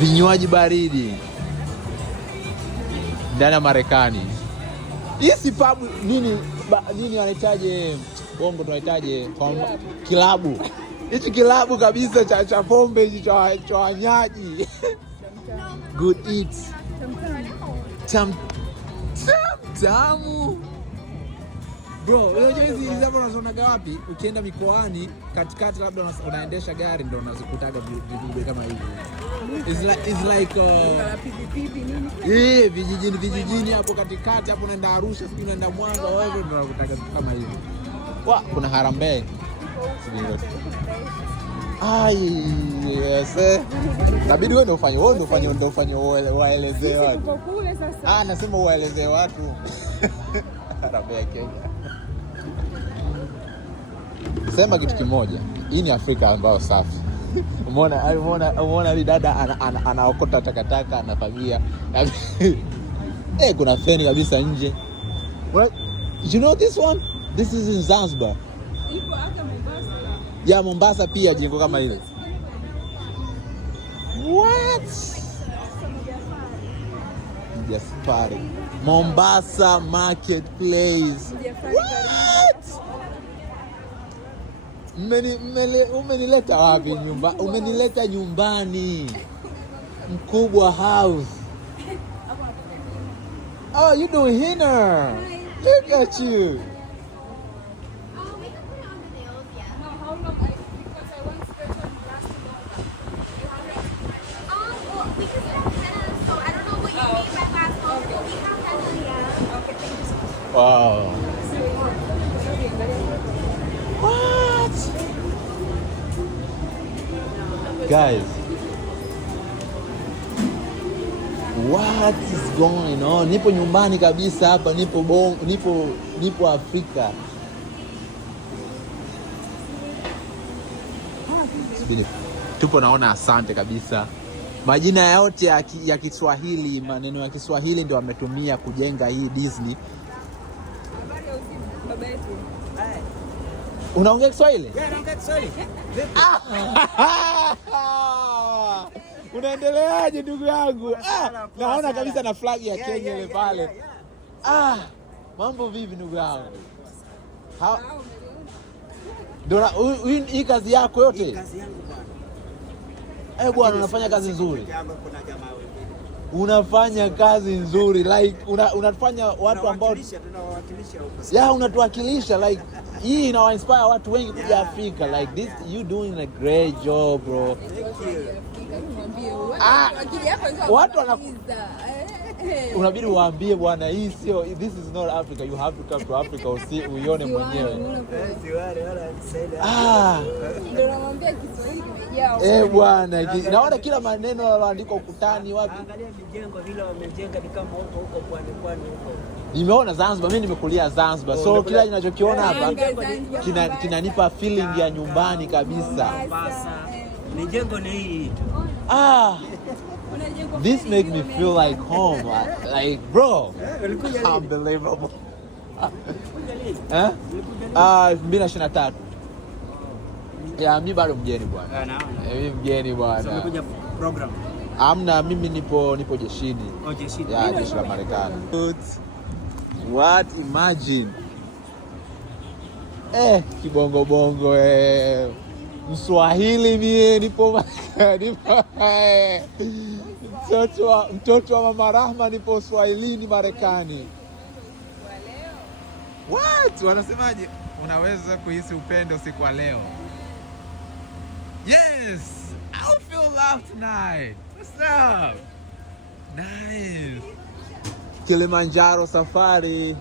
Vinywaji baridi ndani ya Marekani. Hii si pub nini wanahitaje bongo tunahitaje kilabu. Hichi kilabu kabisa cha pombe hichi cha wanyaji. Good eats. Tamu. Bro, unajua hizi hapo unazonaga wapi? Ukienda mikoani katikati labda unaendesha gari ndio unazikutaga vidudu kama hivi. It's like vijijini hapo katikati hapo unaenda Arusha, sijui unaenda Mwanza wewe ndio unakutaga kama hivi. Kuna Harambee. Yes. Nabidi wewe ndio ufanye waelezee watu. Nasema waelezee watu. Harambee Kenya. Sema kitu kimoja. Hii ni Afrika ambayo safi. Umeona ni dada anaokota takataka anafagia. Kuna feni kabisa nje. What? You know this one? This is in Zanzibar. Iko hata Mombasa. Ya Mombasa pia jengo kama ile. What? Jafari. Mombasa Marketplace. What? Umenileta wapi nyumba? Umenileta nyumbani. Mkubwa house. Oh, you doing dinner. Look at you. Wow. What? Guys, what is going on? Nipo nyumbani kabisa hapa, nipo Afrika. Tupo naona asante kabisa. Majina yote ya Kiswahili, maneno ya Kiswahili ndio wametumia kujenga hii Disney. Baba yetu. Unaongea Kiswahili? Yeah, naongea Kiswahili. Unaendeleaje ndugu yangu? Naona kabisa na flag ya Kenya ile pale. Mambo vipi ndugu yangu? Hii kazi yako yote? Hii kazi yangu bwana. Bwana unafanya kazi nzuri. Kuna jamaa wengine. Unafanya kazi nzuri like unafanya watu ambao tunawawakilisha huko. Unatuwakilisha like hii ina inspire watu wengi kuja Afrika like this. You doing a great job bro. Thank you. Watu unabidi waambie bwana, hii sio, this is not Africa, you have to come to Africa uione mwenyewe. Ndio namwambia Kiswahili kimejaa. Bwana, naona kila maneno yanaandikwa ukutani wapi. Angalia mijengo vile wamejenga ni kama huko pwani huko. Nimeona Zanzibar, mimi nimekulia Zanzibar. So kila ninachokiona hapa kinanipa feeling ya nyumbani kabisa. Mijengo ni hii. This make me feel like home. Like bro, unbelievable. 2023. Mimi bado mgeni bwana. Mimi mgeni bwana. Umekuja program? Amna, mimi nipo jeshini. Jeshini. Jeshi la Marekani. What? Imagine. Kibongo bongo Mswahili mie nipo mtoto wa Mama Rahma nipo Uswahilini Marekani. What? Wanasemaje? Unaweza kuhisi upendo usiku wa leo. Yes! I feel love tonight. What's up? Nice. Kilimanjaro safari.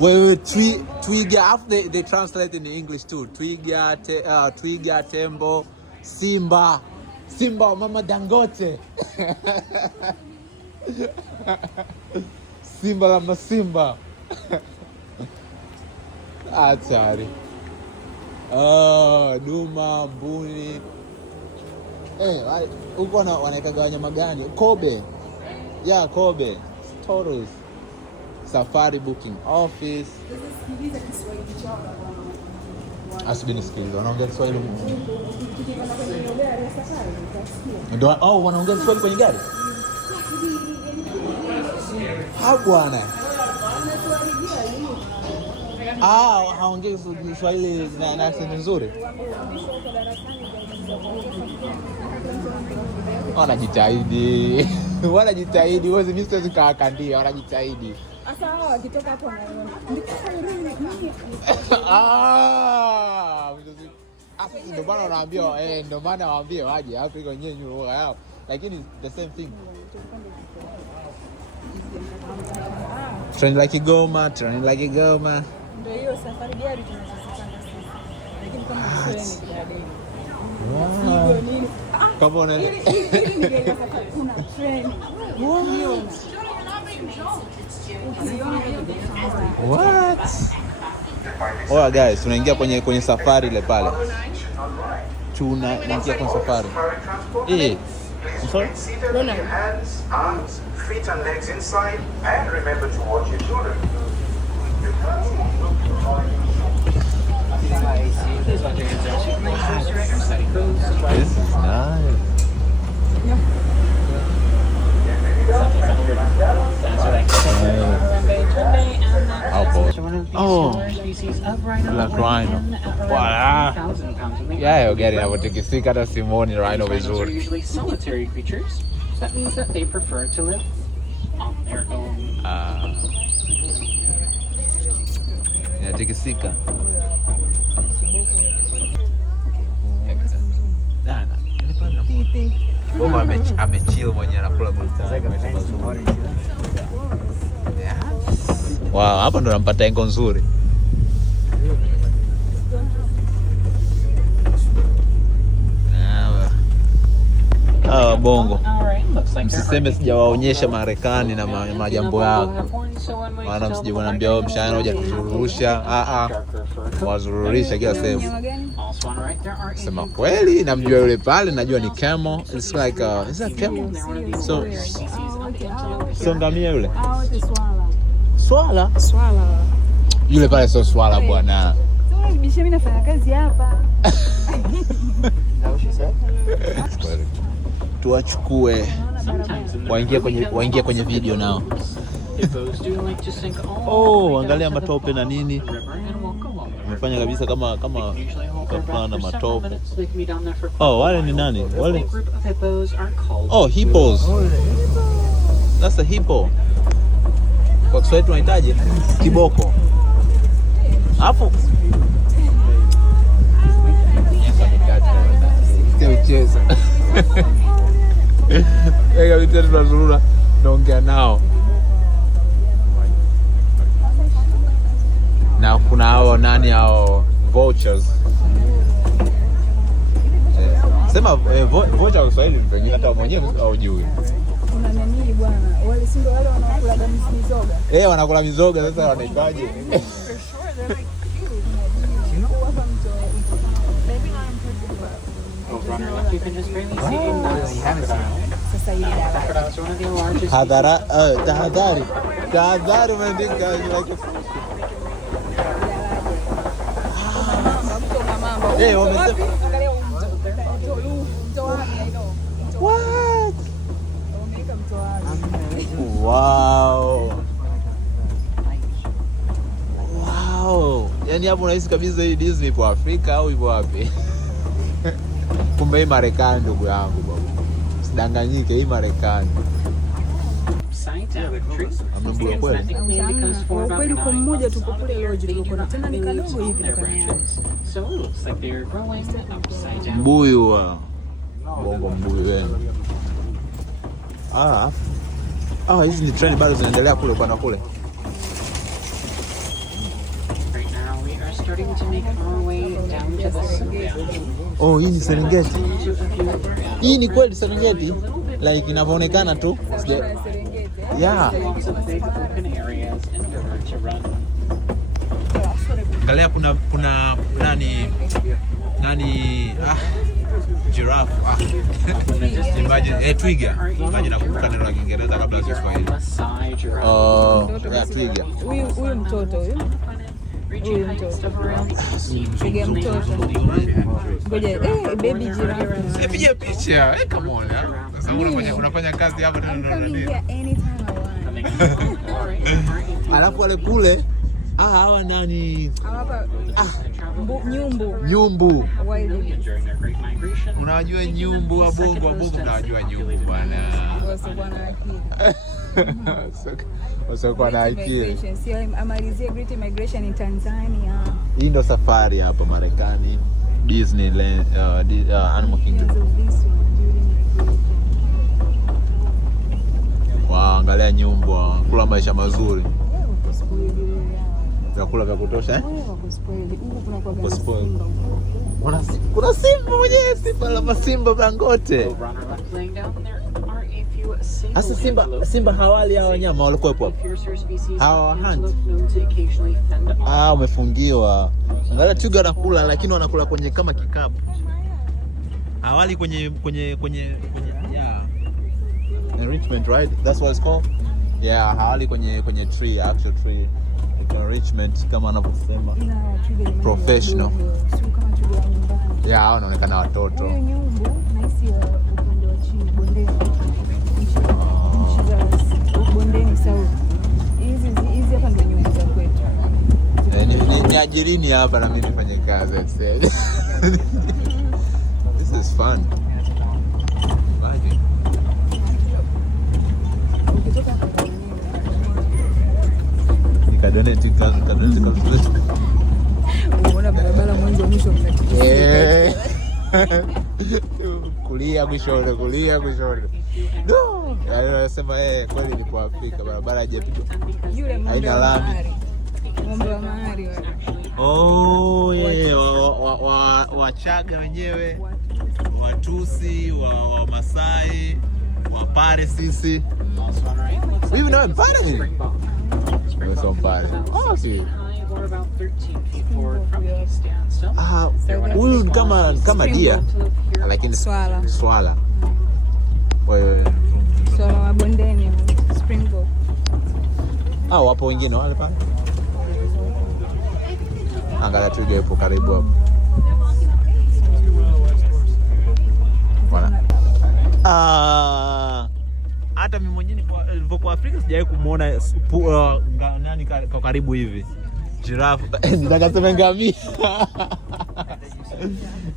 Wait, Twiga, after they translate in English too. Twiga, tembo, Simba, Mama Dangote. Simba la Masimba. Hatari. Duma, mbuni. Huko wanaikaga wanyama gani? Kobe. Yeah, Kobe. Turtles. Safari booking office. Asubiri nisikilize. Wanaongea Kiswahili. Ndio wanaongea Kiswahili kwenye gari? Bwana. Haongei Kiswahili na accent nzuri. Wanajitahidi. Wanajitahidi. Wewe mimi siwezi kawakandia, wanajitahidi. Sasa hao wakitoka hapo wanaona. Ndio maana wanaambia ndio maana waambie waje Afrika wenyewe lugha yao. Lakini the same thing. Train like Goma. Ndio hiyo safari gari tunazozipanga sisi. Lakini kama treni gari. Kama una kuna treni. What? Oh guys, tunaingia kwenye safari ile pale. Tunaingia kwenye safari. I'm sorry? No. Hands, arms, feet and legs inside, and remember to watch your children. This is nice. Black rhino. Yeah, gari inavyotikisika hata simuoni rhino vizuri. Usually solitary creatures. That means that they prefer to live on their own. Inatikisika. Boma amechill mwenye anakula bustani. Wow, hapa ndo nampata engo nzuri. Bongo. Msiseme sijawaonyesha Marekani na majambo yao. Maana msije kuniambia mshahara hoja tuzururusha. Wazururisha kila sehemu. Sema kweli namjua yule pale, najua ni camel. It's like is that camel? So ngamia yule. Swala. Yule pale sio swala bwana. Mimi nafanya kazi hapa. Tuwachukue waingie kwenye video nao. Angalia matope na nini. Wamefanya kabisa kama na matope. Wale ni nani? Wale hippos. That's a hippo. Kwa Kiswahili tunahitaji kiboko. Hapo ucheza. Vitu tunazurura naongea nao. Na kuna hao nani hao vultures. Sema vulture kwa Kiswahili pengine hata mwenyewe hujui. Kuna nani bwana? Wale si ndio wale wanaokula mizoga? Wanakula mizoga sasa wanaitaje? You can just barely see him. Tahadhari umeandika like wamesema what? Wow. Yaani hapo unahisi kabisa hii Disney ipo Afrika au ipo wapi? Kumbe hii Marekani ndugu yangu baba. Usidanganyike, hii Marekani. Amebula kweli. Kweli kwa mmoja tupo kule lodge tulikuwa tena ni kadogo hivi tukanyana. Mbuyu wa bongo mbuyu wenu. Hizi ni treni bado zinaendelea kule kwa kule. Hii ni Serengeti. Hii ni kweli Serengeti. Like inavyoonekana tu. Yeah. Angalia kuna nani giraffe. Imagine twiga. Imagine nakumbuka neno la Kiingereza kabla ya Kiswahili. Twiga. Huyu mtoto huyu. reaching heights of around 16 feet. Piga mtoto. Ngoja, baby giraffe. Piga picha. Come on. Sasa unafanya kazi hapa tena ndo nini? Anytime I want. Alafu wale kule hawa nani? Hapa nyumbu. Nyumbu. Wild. Unajua nyumbu wa bongo unajua nyumbu bwana. Wasiokuwa na akili. Amalizie Great Migration in Tanzania. Hii ndo safari hapa Marekani, Disneyland, Animal Kingdom. Angalia nyumbu, kula maisha mazuri. Vyakula vya kutosha Kuna simba mwenyewe, simba la masimba Dangote. Asa simba hawali hawa wanyama walikuwepo hapo. Hawa hunt. Umefungiwa. Angalia twiga anakula, lakini wanakula kwenye kama kikapu. Hawali kwenye yeah. Enrichment, right? That's what it's called? Yeah, hawali kwenye tree, actual tree. Enrichment kama anavyosema. Professional. Yeah, hao wanaonekana watoto. Nyumbu naisi upande wa chini bondeni. Bondeni sawa. Hizi hapa ndio nyumbu za kwetu. Niajirini hapa na mimi nifanye kazi. This is fun. Kadoneti unaona barabara mwanzo mwisho mnatikisa. Kulia kushoto. No, anasema kweli ni kwa Afrika barabara haijapigwa. Yule haina lami. Ng'ombe wa mahari wale. Wachaga wenyewe, Watusi, wa Masai, Wapare sisi. Hivi na Wapare mimi. So Wapare. Si. Huyu kama dia lakini swala. Wewe swala wa bondeni Springbok. Wapo wengine wale pale. Angalia twiga yupo karibu hapo. Bwana. Hata mimi mwenyewe nilipokuwa Afrika sijawahi kumuona nani kwa karibu hivi. Giraffe. Nitakasema ngamia.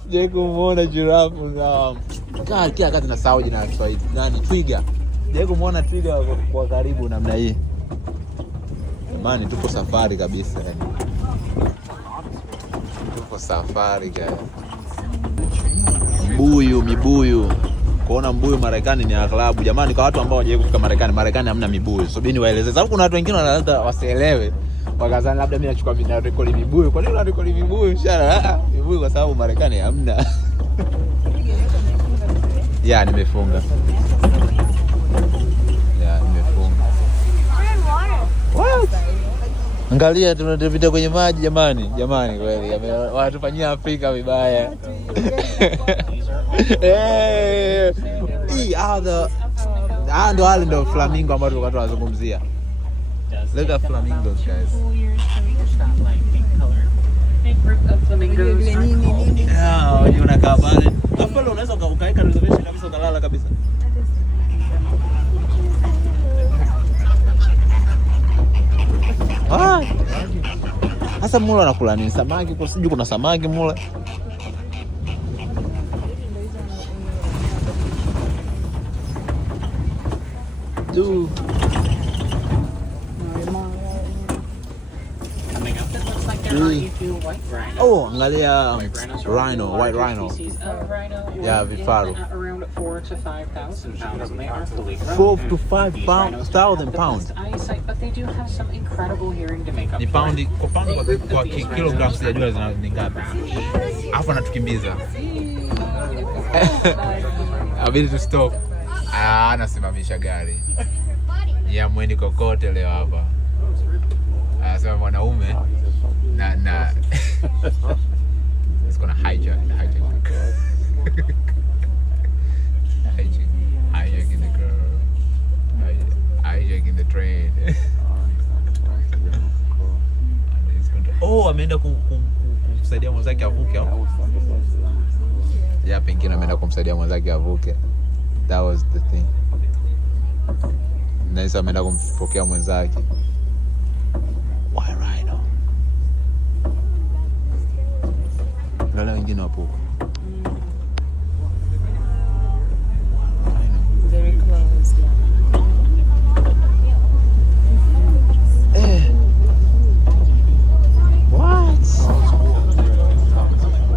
Sijawahi kumuona giraffe kila kati na sauti na Kiswahili. Nani twiga. Sijawahi kumuona twiga kwa karibu namna hii. Jamani, tupo safari kabisa yani. Tupo safari guys. Mibuyu. Kuona mbuyu Marekani ni aghlabu. Jamani, kwa watu ambao hawajawahi kufika Marekani hamna mibuyu. Subiri niwaeleze. Sababu kuna watu wengine wanataka wasielewe. Wakazana labda mimi nachukua video rekodi mibuyu. Kwa nini unarekodi mibuyu? Shara. Mibuyu kwa sababu Marekani hamna. Yeah, nimefunga. What? Angalia tunatembea kwenye maji jamani kweli wanatufanyia Afrika vibaya. Ndo wale ndo flamingo ambao tulikuwa tunazungumzia. Look at flamingos guys. Unakaa pale. Hapo unaweza ukaweka reservation kabisa ukalala kabisa. Hasa mula anakula nini? Samaki? Kwa sijui kuna samaki mula. Angalia rhino, white rhino. Yeah, vifaru. 4 to 5,000 pounds. But they do have some incredible hearing to make up. Ni poundi kwa kilograms sijajua ni ngapi. Hapo anatukimbiza. Abidi to stop. Anasimamisha gari. Ya mweni kokote leo hapa. Anasema mwanaume na it's gonna hijack hijacking the girl, hijacking the train. mwenzake avuke au? Ya pengine ameenda kumsaidia mwenzake avuke. That was the thing. Na sasa ameenda kumpokea mwenzake. Why right now? Ngala wengine wapo. Very close.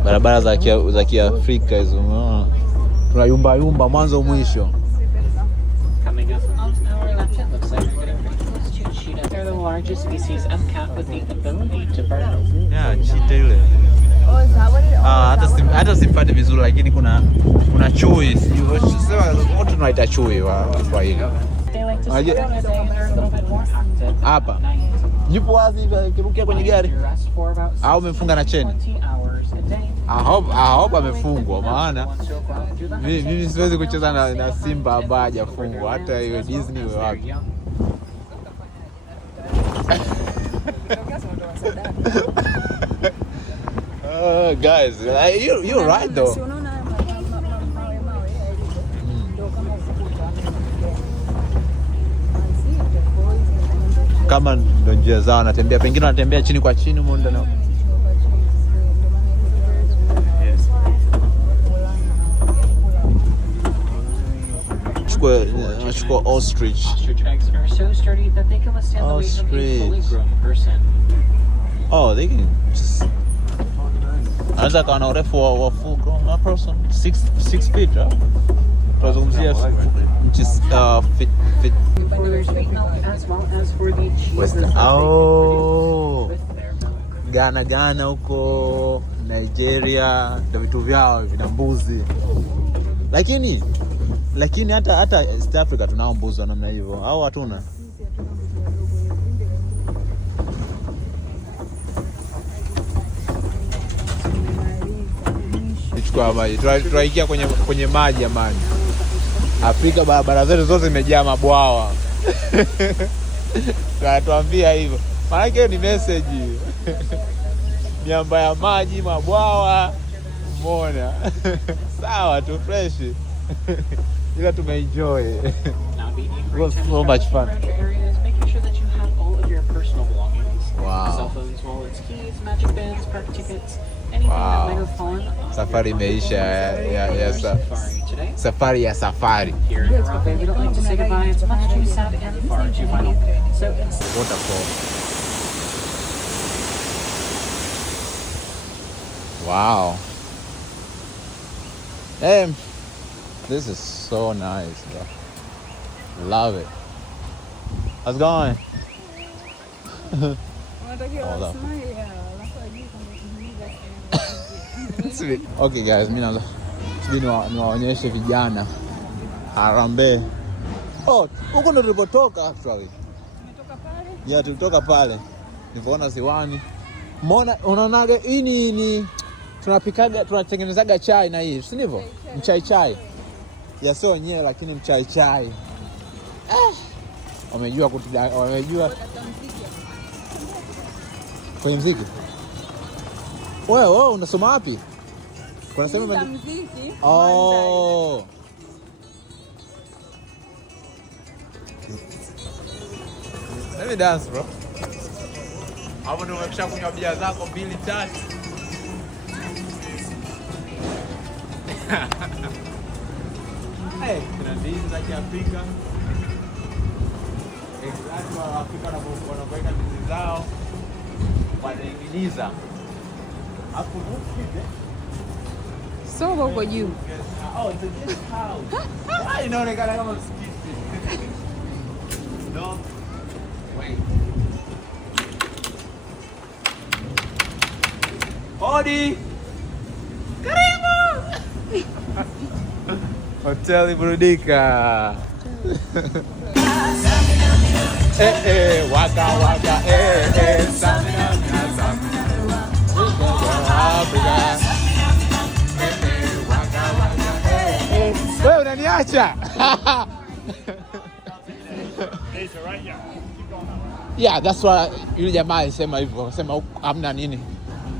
Barabara za Kiafrika hizo, unaona? Tunayumba yumba mwanzo mwisho. Coming up on our left, it looks like we're getting pretty close to cheetah. They're the largest species of cat with the ability to burn. Yeah, cheetah ile. Oh, is that what it is? Hata simpati vizuri lakini kuna chui. Sema watu tunaita chui wa Kiswahili. They like to sleep during the day. They're a little bit more active Hapa. at night. Yupo wazi kirukia kwenye gari. Rest for about Au umefunga na cheni? 20 hours a day. I hope amefungwa, maana mimi siwezi kucheza na simba ambaye hajafungwa, hata iwe Disney iwe wapi. Guys, you're right though. Kama ndo njia zao wanatembea, pengine wanatembea chini kwa chini muda na chukua ostrich. Ostrich eggs are so sturdy that they can withstand the weight of a fully grown person. Oh, they can just... Anaweza kawa na urefu wa full grown person. 6 feet, right? Tunazungumzia fit. For their sweet milk as well as for the cheese. Oh, Ghana huko Nigeria ndio vitu vyao vina mbuzi. Lakini hata East Africa tunao mbuzi wa namna hivyo au hatuna? Tuchukua maji. Tuingia kwenye maji ya maji. Afrika barabara zetu zote zimejaa mabwawa. Tunatuambia hivyo. Maana hiyo ni message. Miamba ya maji, mabwawa. Umeona? Sawa tu fresh. Ila tumeenjoy. It was so much fun. Making sure that you have all of your personal belongings. Wow. Cell phones, wallets, keys, magic bands, park tickets, anything that might have fallen. Safari imeisha ya Safari today. Safari ya safari. Here in Europe, we don't like to say goodbye. It's much too sad and far too funny. So it's Waterfall. Wow. Hey, this is so nice, bro. Love it. How's it going? Okay guys, mimi naanza niwaonyeshe vijana Harambee. Oh, huko ndo tulipotoka actually. Tumetoka pale? Yeah, tulitoka pale. Nilipoona ziwani. Mbona unaonaga hii ni tunatengenezaga chai na hii, si ndivyo? Mchai. Ya sio wenyewe lakini mchai. Wamejua kwenye muziki. Wewe unasoma wapi? Kuna sema muziki. Oh. Let me dance, bro. Hapo ndio umekisha kunywa bia zako 2-3. Hey, kuna ndizi za Kiafrika. Exactly, wa Afrika wanapoweka ndizi zao wanaingiliza. Hapo ndio Soba huko juu. Oh, it's a guest house. Why inaonekana kama msikiti? No. Wait. Hodi. Karibu. Hoteli burudika. Waka samina Afrika. Wewe unaniacha? Yeah, that's why yule jamaa alisema hivyo, akasema hamna nini.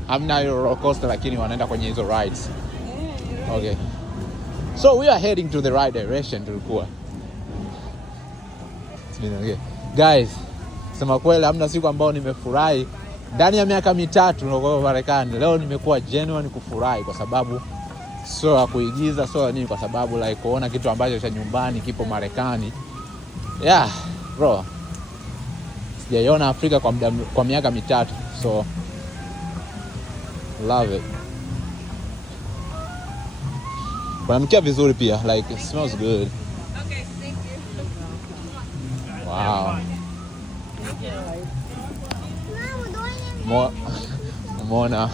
hamna roller coaster, lakini wanaenda kwenye hizo rides. Okay. So we are heading to the right direction tulikuwa. Guys, sema kweli hamna siku ambao nimefurahi ndani ya miaka 3 nilikuwa Marekani. Leo nimekuwa genuine kufurahi kwa sababu sio ya kuigiza, sio nini, kwa sababu like kuona kitu ambacho cha nyumbani kipo Marekani. Yeah, bro. Sijaiona Afrika kwa miaka 3. So love it. Wananukia vizuri pia, like it smells good. Okay, thank you. Wow. Umeona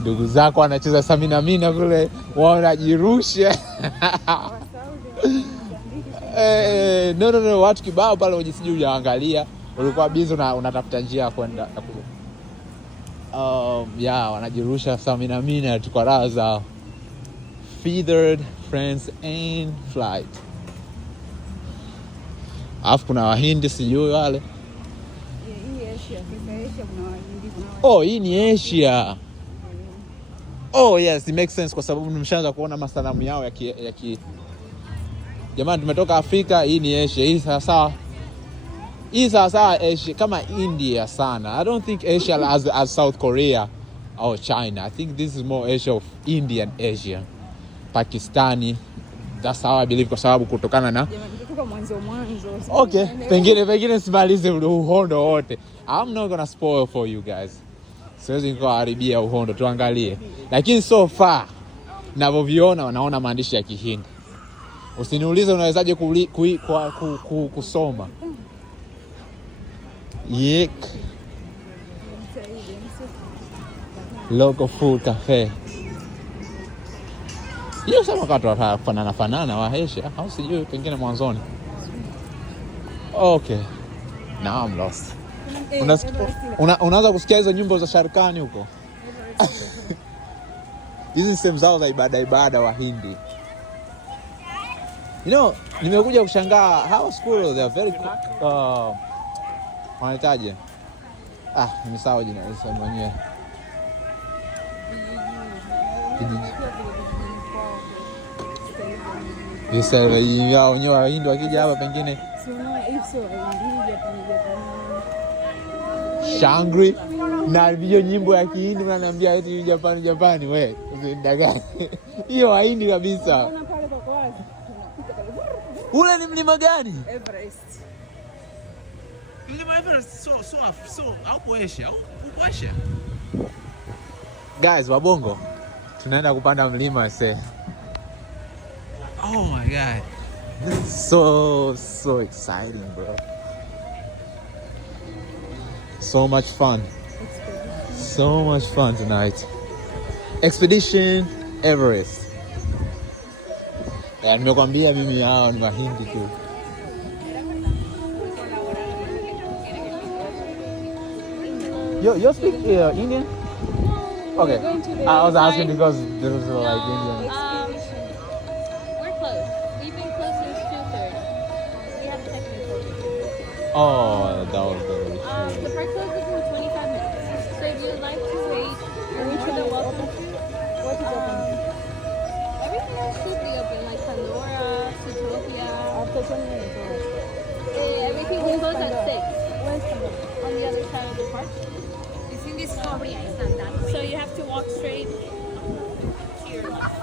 ndugu zako wanacheza Saminamina kule, wao wanajirusha. No, watu kibao pale ujisiji hujaangalia, ulikuwa busy unatafuta njia kwenda. Wanajirusha Saminamina tukwa raha zao. Feathered friends and flight. Alafu kuna Wahindi sijui wale. Hii ni Asia. Oh yes, it makes sense kwa sababu nimeshaanza kuona masanamu yao ya Jamani, tumetoka Afrika, hii ni Asia. Hii sawa Asia kama India sana. I don't think Asia as South Korea or China. I think this is more Asia of Indian Asia. Pakistani. That's how I believe kwa sababu kutokana na mwanzo. Okay, pengine simalize uhondo wote. I'm not gonna spoil for you guys. Siwezi kuharibia uhondo, tuangalie. Lakini so far ninavyoviona wanaona maandishi ya Kihindi. Usiniulize unawezaje kusoma. Yek. Local food cafe. Hiyo sema watu wanafanana wa Asia, au sijui pengine mwanzoni. Okay. Now I'm lost. Unaanza kusikia hizo nyimbo za Sharkani huko. Hizi sehemu zao za ibada wa Hindi. Nimekuja kushangaa how school they are very wanataje. Nimesahau jina hizo mwenyewe. Yesa yao nyoa Wahindi wakija hapa pengine Shangri na hiyo nyimbo ya Kihindi unaniambia eti Japani wewe usinidanganye. Hiyo Wahindi kabisa. Ule ni mlima gani? Everest. Mlima Everest so hapo Asia. Huko Asia. Guys, wabongo tunaenda kupanda mlima sasa. Oh my god. This is so exciting, bro. So much fun. So much fun tonight. Expedition Everest. Nimekwambia mimi hao ni Wahindi tu. You speak Indian? Okay. I was asking because there was like Indian. We're close. We've been close since 2:30. We have technical difficulties. Oh, that was good. The park closes in 25 minutes. So if you'd like to wait, you're the welcome to. What is open? Everything else should be open, like Pandora, Zootopia. After 20 minutes. Everything will close at 6 Where's the on the other side of the park. It's in Discovery Island that way. So you have to walk straight to your left.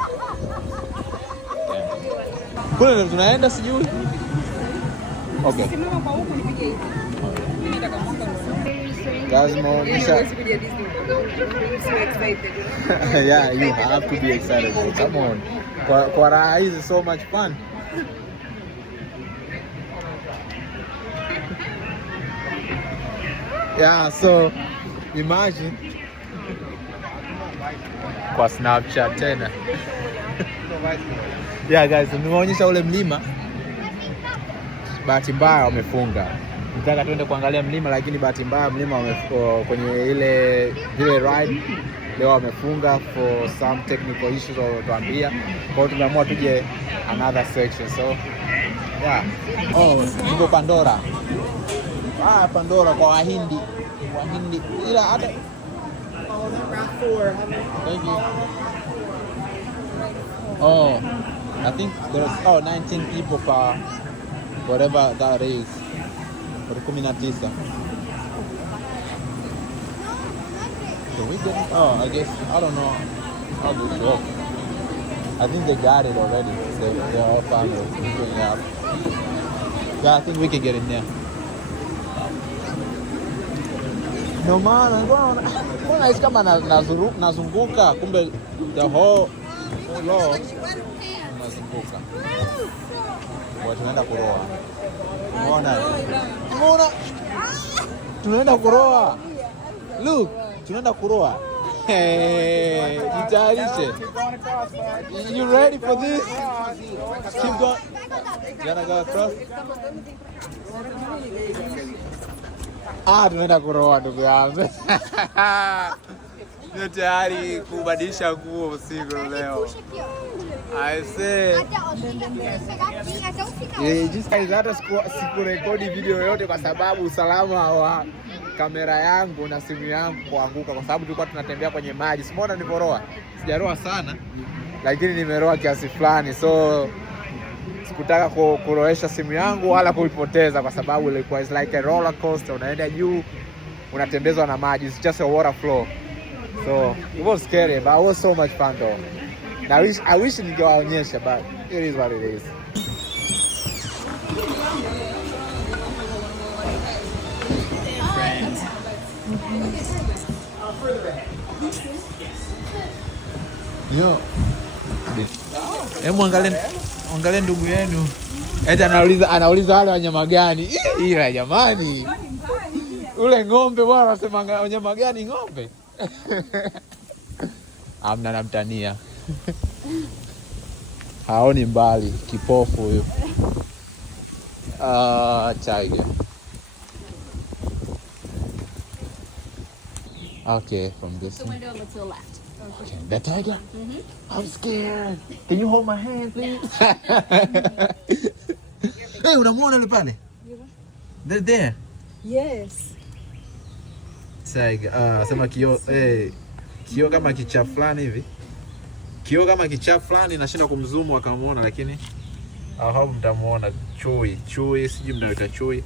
Kule tunaenda sijui. Okay. Simama kwa huko nipige hivi. Mimi nataka mwaka Lazima kuja Disney. I'm so excited. Yeah, you have to be excited. Come on. Kwa raha hizi so much fun. Yeah, so imagine kwa Snapchat tena. Yeah guys, nimeonyesha ule mlima. Bahati mbaya wamefunga. Nitaka tuende kuangalia mlima lakini bahati mbaya mlima kwenye ile ride leo wamefunga for some technical issues watuambia. Kwa hiyo tumeamua tuje another section. So yeah. Ndio Pandora. Pandora kwa Wahindi ila hata 4. Thank you. Oh, I think there's 19 people per whatever that is. Or 19. Can we get it? Oh, I guess, I don't know how this works. I think they got it already. They're all family. Yeah, I think we can get in there. No maana mbona hisi kama nazunguka kumbe the whole law nazunguka. Tunaenda kuroa. Unaona? Tunaenda kuroa. Look, tunaenda kuroa. Hey, jitayarishe. You ready for this? Keep going. You wanna go across? Tunaenda kuroa ndugu yangu. Ndio tayari kubadilisha nguo usiku leo. I say. Just guys, hata sikurekodi video yoyote kwa sababu usalama wa kamera yangu na simu yangu kuanguka kwa sababu tulikuwa tunatembea kwenye maji. Simuona nilivoroa. Sijaroa sana lakini nimeroa kiasi fulani. So sikutaka kuroesha simu yangu wala kuipoteza kwa sababu ilikuwa is like a roller coaster. Unaenda juu unatembezwa na maji. It's just a water flow. So it was scary but it was so much fun though. I wish ningewaonyesha but it is what it is. Yo. Angalia ndugu yenu. Eti anauliza wale wanyama gani? Ila jamani. Ule ng'ombe bwana anasema wanyama gani ng'ombe? Amna namtania. Haoni mbali, kipofu huyo. Tiger. Okay, from this. The window looks to the left. Okay, that tiger? I'm scared. Can you hold my hand, please? Hey, unamuona yule pale? They're there. Yes. Tiger. Sema kio kama kichaa fulani hivi. Kio kama kichaa fulani nashinda kumzoom akamuona lakini I hope mtamuona chui sijui mnaita chui.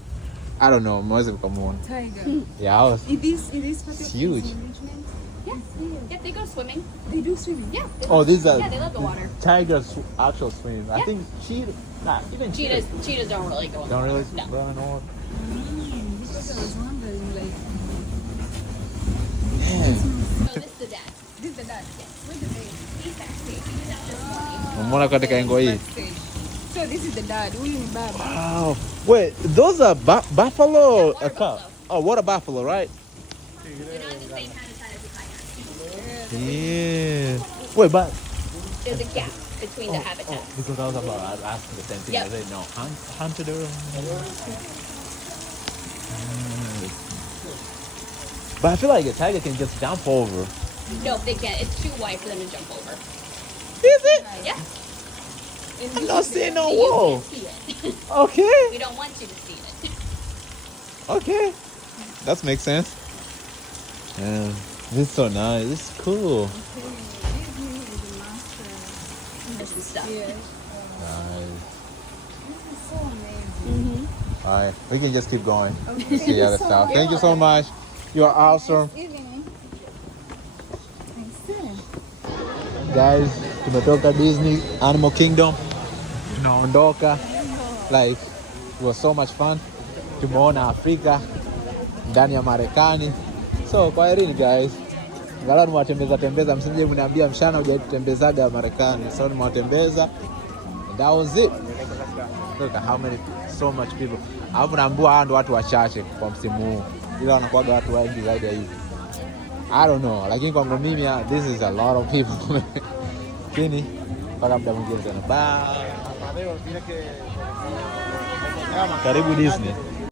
I don't know, mweze mkamuona. Tiger. Yeah, It is huge. Yes. Yeah, they go swimming. They do swimming. Yeah. These are they love the water. tigers actual swim. I Yeah. think Cheetahs don't really go in the don't really water. No. run on. Because I was wondering, like, Yeah. So this is the dad. this is the dad. Yes. Where's the baby? He's backstage. He was out this morning. Umeona katika engo hii. Backstage. So this is the dad. Huyu ni baba. Wow. Wait, those are buffalo or a cow? Oh, what a buffalo, right? They're not the same habitat as the tiger. Yeah. Wait, but There's a gap between the habitats. because I was about to ask the same thing. Yep. I said no. Hunted her. But I feel like a tiger can just jump over. No, they can't. It's too wide for them to jump over. Is it? Yeah. I'm not seeing no You wall. can't see it. Okay. We don't want you to see it. Okay. That makes sense. Yeah. This is so nice. This is cool. There's some stuff. Nice. This is so amazing. All right, we can just keep going. See the other stuff. Thank you so much. You are awesome. Evening. Guys, tumetoka Disney Animal Kingdom. Tunaondoka. Like, it was so much fun. Tumeona Afrika ndani ya Marekani. So, kwaherini guys. Angalau nimewatembeza msije mniambia mshana hujatembezaga Marekani. So nimewatembeza. And that was it. Look at how many, so much people. Hapo naambua hao ndo watu wachache kwa msimu huu. Ila wanakuwaga watu wengi zaidi ya hivi. I don't know, lakini kwa mimi this is a lot of people. Lakini mpaka muda mwingine tena. Bye. Karibu Disney.